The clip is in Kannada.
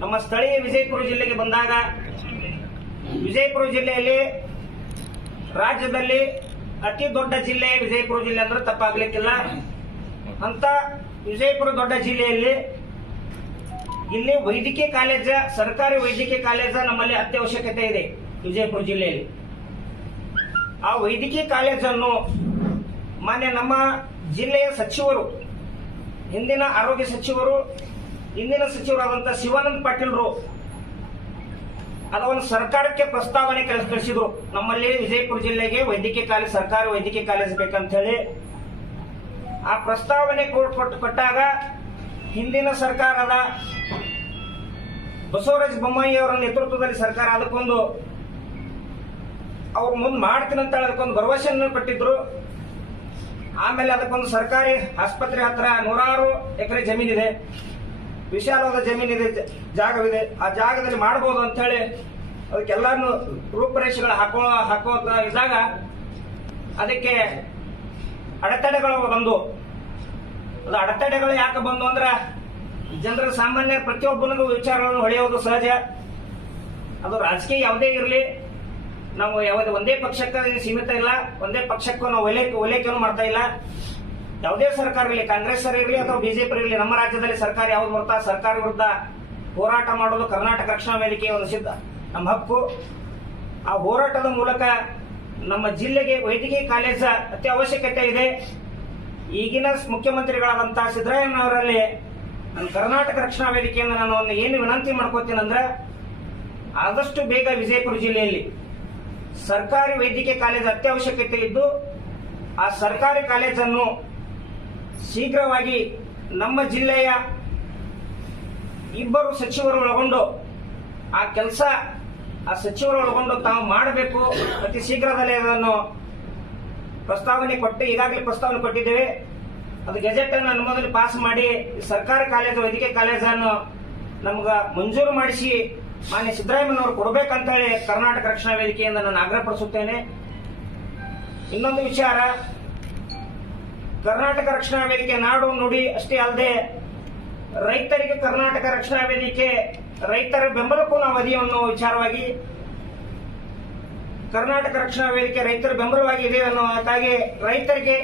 ನಮ್ಮ ಸ್ಥಳೀಯ ವಿಜಯಪುರ ಜಿಲ್ಲೆಗೆ ಬಂದಾಗ ವಿಜಯಪುರ ಜಿಲ್ಲೆಯಲ್ಲಿ ರಾಜ್ಯದಲ್ಲಿ ಅತಿ ದೊಡ್ಡ ಜಿಲ್ಲೆ ವಿಜಯಪುರ ಜಿಲ್ಲೆ ಅಂದ್ರೆ ತಪ್ಪಾಗ್ಲಿಕ್ಕಿಲ್ಲ. ಅಂತ ವಿಜಯಪುರ ದೊಡ್ಡ ಜಿಲ್ಲೆಯಲ್ಲಿ ಇಲ್ಲಿ ವೈದ್ಯಕೀಯ ಕಾಲೇಜ, ಸರ್ಕಾರಿ ವೈದ್ಯಕೀಯ ಕಾಲೇಜ ನಮ್ಮಲ್ಲಿ ಅತ್ಯವಶ್ಯಕತೆ ಇದೆ ವಿಜಯಪುರ ಜಿಲ್ಲೆಯಲ್ಲಿ. ಆ ವೈದ್ಯಕೀಯ ಕಾಲೇಜನ್ನು ಮಾನ್ಯ ನಮ್ಮ ಜಿಲ್ಲೆಯ ಸಚಿವರು, ಹಿಂದಿನ ಆರೋಗ್ಯ ಸಚಿವರು ಇಂದಿನ ಸಚಿವರಾದಂತಹ ಶಿವಾನಂದ ಪಾಟೀಲ್ರು ಅದನ್ನು ಸರ್ಕಾರಕ್ಕೆ ಪ್ರಸ್ತಾವನೆ ಕಳಿಸ್- ಕಳಿಸಿದ್ರು. ನಮ್ಮಲ್ಲಿ ವಿಜಯಪುರ ಜಿಲ್ಲೆಗೆ ವೈದ್ಯಕೀಯ ಕಾಲೇಜ್, ಸರ್ಕಾರಿ ವೈದ್ಯಕೀಯ ಕಾಲೇಜ್ ಬೇಕಂತ ಹೇಳಿ. ಆ ಪ್ರಸ್ತಾವನೆ ಕೊಟ್ಟಾಗ ಹಿಂದಿನ ಸರ್ಕಾರದ ಬಸವರಾಜ ಬೊಮ್ಮಾಯಿ ಅವರ ನೇತೃತ್ವದಲ್ಲಿ ಸರ್ಕಾರ ಅದಕ್ಕೊಂದು ಅವ್ರು ಮುಂದೆ ಮಾಡ್ತೀನಿ ಅಂತ ಅದಕ್ಕೊಂದು ಭರವಸೆಯನ್ನು ಕೊಟ್ಟಿದ್ರು. ಆಮೇಲೆ ಅದಕ್ಕೊಂದು ಸರ್ಕಾರಿ ಆಸ್ಪತ್ರೆ ಹತ್ರ ನೂರಾರು ಎಕರೆ ಜಮೀನಿದೆ. ವಿಶಾಲವಾದ ಜಮೀನಿದೆ ಜಾಗವಿದೆ. ಆ ಜಾಗದಲ್ಲಿ ಮಾಡಬಹುದು ಅಂತ ಹೇಳಿ ಅದಕ್ಕೆಲ್ಲಾನು ರೂಪರೇಷೆಗಳು ಹಾಕೋ ಹಾಕೋ ಇದ್ದಾಗ ಅದಕ್ಕೆ ಅಡೆತಡೆಗಳು ಬಂದು. ಅದು ಅಡೆತಡೆಗಳು ಯಾಕೆ ಬಂದು ಅಂದ್ರೆ ಜನರ ಸಾಮಾನ್ಯ ಪ್ರತಿಯೊಬ್ಬನಿಗೂ ವಿಚಾರಗಳನ್ನು ಹೊಳೆಯೋದು ಸಹಜ. ಅದು ರಾಜಕೀಯ ಯಾವುದೇ ಇರಲಿ. ನಾವು ಯಾವುದೇ, ಒಂದೇ ಪಕ್ಷಕ್ಕೆ ಸೀಮಿತ ಇಲ್ಲ. ಒಂದೇ ಪಕ್ಷಕ್ಕೂ ನಾವು ಒಲೆ ಒಲೆಕೆಯನ್ನು ಮಾಡ್ತಾ ಇಲ್ಲ. ಯಾವುದೇ ಸರ್ಕಾರ ಇರಲಿ, ಕಾಂಗ್ರೆಸ್ ಇರಲಿ ಅಥವಾ ಬಿಜೆಪಿ ಇರಲಿ, ನಮ್ಮ ರಾಜ್ಯದಲ್ಲಿ ಸರ್ಕಾರ ಯಾವ್ದು ಬರ್ತಾ ಸರ್ಕಾರ ವಿರುದ್ಧ ಹೋರಾಟ ಮಾಡೋದು ಕರ್ನಾಟಕ ರಕ್ಷಣಾ ವೇದಿಕೆ ಒಂದು ಸಿದ್ಧ. ನಮ್ಮ ಹಕ್ಕು. ಆ ಹೋರಾಟದ ಮೂಲಕ ನಮ್ಮ ಜಿಲ್ಲೆಗೆ ವೈದ್ಯಕೀಯ ಕಾಲೇಜ ಅತಿ ಅವಶ್ಯಕತೆ ಇದೆ. ಈಗಿನ ಮುಖ್ಯಮಂತ್ರಿಗಳಾದಂತಹ ಸಿದ್ದರಾಮಯ್ಯನವರಲ್ಲಿ ನನ್ನ ಕರ್ನಾಟಕ ರಕ್ಷಣಾ ವೇದಿಕೆಯಿಂದ ನಾನು ಒಂದು ಏನು ವಿನಂತಿ ಮಾಡ್ಕೋತೀನಿ ಅಂದ್ರೆ ಆದಷ್ಟು ಬೇಗ ವಿಜಯಪುರ ಜಿಲ್ಲೆಯಲ್ಲಿ ಸರ್ಕಾರಿ ವೈದ್ಯಕೀಯ ಕಾಲೇಜ್ ಅತ್ಯವಶ್ಯಕತೆ ಇದ್ದು, ಆ ಸರ್ಕಾರಿ ಕಾಲೇಜನ್ನು ಶೀಘ್ರವಾಗಿ ನಮ್ಮ ಜಿಲ್ಲೆಯ ಇಬ್ಬರು ಸಚಿವರು ಒಳಗೊಂಡು ಆ ಕೆಲಸ ಆ ಸಚಿವರು ಒಳಗೊಂಡು ತಾವು ಮಾಡಬೇಕು. ಅತಿ ಶೀಘ್ರದಲ್ಲೇ ಅದನ್ನು ಪ್ರಸ್ತಾವನೆ ಕೊಟ್ಟು, ಈಗಾಗಲೇ ಪ್ರಸ್ತಾವನೆ ಕೊಟ್ಟಿದ್ದೇವೆ. ಅದು ಗೆಜೆಟ್ ಅನ್ನು ಅನುಮೋದನೆ ಪಾಸ್ ಮಾಡಿ, ಸರ್ಕಾರಿ ಕಾಲೇಜು, ವೈದ್ಯಕೀಯ ಕಾಲೇಜನ್ನು ನಮ್ಗೆ ಮಂಜೂರು ಮಾಡಿಸಿ, ಮಾನ್ಯ ಸಿದ್ದರಾಮಯ್ಯನವರು ಕೊಡಬೇಕಂತ ಹೇಳಿ ಕರ್ನಾಟಕ ರಕ್ಷಣಾ ವೇದಿಕೆಯಿಂದ ನಾನು ಆಗ್ರಹಪಡಿಸುತ್ತೇನೆ. ಇನ್ನೊಂದು ವಿಚಾರ ಕರ್ನಾಟಕ ರಕ್ಷಣಾ ವೇದಿಕೆ ನಾಡು ನುಡಿ ಅಷ್ಟೇ ಅಲ್ಲದೆ ರೈತರಿಗೆ ಕರ್ನಾಟಕ ರಕ್ಷಣಾ ವೇದಿಕೆ ರೈತರ ಬೆಂಬಲಕ್ಕೂ ನಾವು ಅದೇ ಅನ್ನೋ ವಿಚಾರವಾಗಿ, ಕರ್ನಾಟಕ ರಕ್ಷಣಾ ವೇದಿಕೆ ರೈತರ ಬೆಂಬಲವಾಗಿ ಇದೆ ಅನ್ನೋ ಹಾಗಾಗಿ ರೈತರಿಗೆ